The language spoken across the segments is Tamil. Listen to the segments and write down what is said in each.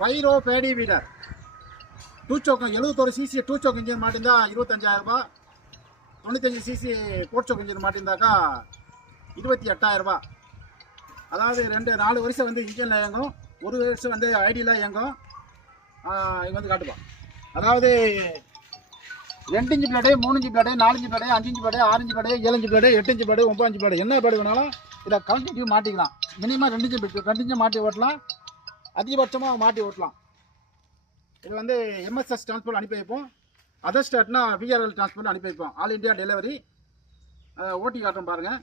பைரோ பேடி வீடர் டூ சோக்கம் 71 சிசி டூ சோக் இன்ஜின் மாட்டிருந்தா 25,000 ரூபாய். 95 சிசி ஃபோர் சோக் இன்ஜின் மாட்டிருந்தாக்கா 28,000 ரூபாய். அதாவது 4 வருஷம் வந்து இன்ஜினில் இயங்கும், 1 வருஷம் வந்து ஐடியில் இயங்கும். இங்கே வந்து காட்டுப்போம். அதாவது 2 inch blade, 3 inch blade, 4 inch blade, 5 inch blade, 6 inch blade, 7 inch blade, 8 inch blade, 9 inch blade, என்ன பிளேடு வேணாலும் இதை கழட்டிட்டு மாட்டிக்கலாம். மினிமம் 2 இன்ச்சு மாட்டி ஓட்டலாம், அதிகபட்சமாக மாட்டி ஓட்டலாம். இது வந்து எம்எஸ்எஸ் டிரான்ஸ்போர்ட் அனுப்பி வைப்போம். அதர் ஸ்டேட்னா விஆர்எல் டிரான்ஸ்போர்ட் அனுப்பி வைப்போம். All India delivery. ஓட்டி காட்டுறோம் பாருங்கள்.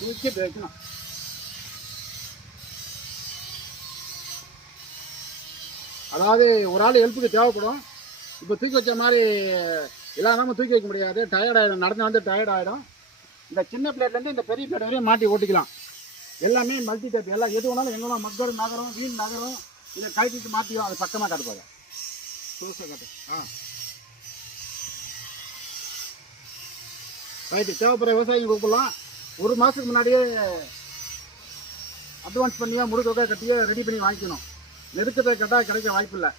தூக்கி வைக்கணும். அதாவது ஒரு ஆள் ஹெல்ப்புக்கு தேவைப்படும். இப்போ தூக்கி வச்ச மாதிரி எல்லா நேரமும் தூக்கி வைக்க முடியாது, டயர்ட் ஆகிடும், நடந்து வந்து டயர்ட் ஆகிடும். இந்த சின்ன பிளேட்லேருந்து இந்த பெரிய பிளேட் வரையும் மாட்டி ஓட்டிக்கலாம். எல்லாமே மல்டி டைப், எல்லாம் எது வேணாலும் எங்கே மக்கள் நகரம் வீண் நகரம் இதை கழட்டிட்டு மாற்றிடும். அது பக்கமாக காட்டுப்பாங்க. காட்டு. ரைட்டு. தேவைப்படுற விவசாயிகள் கூப்பிடலாம். 1 மாதத்துக்கு முன்னாடியே அட்வான்ஸ் பண்ணியோ முழுக்க கட்டியோ ரெடி பண்ணி வாங்கிக்கணும். நெருக்கத்தை கேட்டால் கிடைக்க வாய்ப்பு இல்லை.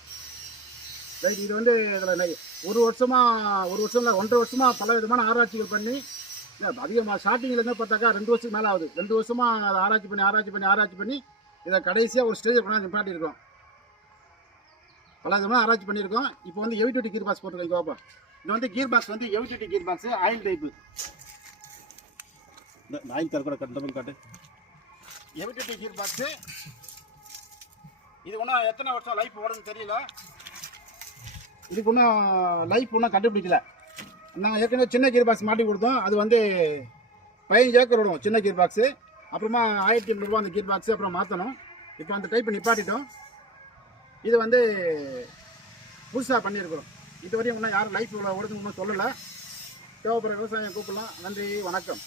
ரைட். இது வந்து இதில் 1 வருஷம் இல்லை 1.5 வருஷமாக பல விதமான ஆராய்ச்சிகள் பண்ணி அதிகமாக ஸ்டார்டிங்லேருந்து பார்த்தாக்கா 2 வருஷத்துக்கு மேலே ஆகுது. 2 வருஷமாக அதை ஆராய்ச்சி பண்ணி இதை கடைசியாக ஒரு ஸ்டேஜில் கொண்டாந்து நிப்பாட்டியிருக்கோம். பல விதமாக ஆராய்ச்சி பண்ணியிருக்கோம். இப்போ வந்து ஹெவி டியூட்டி கீர் பாக்ஸ் போட்டிருக்கோம். இங்கே பார்ப்போம். இது வந்து கீர் பாக்ஸ் வந்து heavy duty gear box, oil type. Oil தர கூட கண்டபிள் காட்டு. Heavy duty gear box. இது இன்னும் எத்தனை வருஷம் லைஃப் ஓடுதுன்னு தெரியல. இதுக்கு இன்னும் லைஃப் இன்னும் கண்டுபிடிக்கல. நாங்கள் ஏற்கனவே சின்ன கீர் பாக்ஸ் மாட்டி கொடுத்தோம். அது வந்து 15 ஏக்கர் விடும் சின்ன கீர் பாக்ஸு. அப்புறமா 1,800 ரூபா அந்த கீர் பாக்ஸு அப்புறம் மாற்றணும். இப்போ அந்த டைப் நிப்பாட்டிட்டோம். இது வந்து புதுசாக பண்ணியிருக்கிறோம். இதுவரையும் இன்னும் யாரும் லைஃப் ஓடுதுன்னு இன்னும் சொல்லலை. தேவைப்படுற விவசாயம் கூப்பிடலாம். நன்றி, வணக்கம்.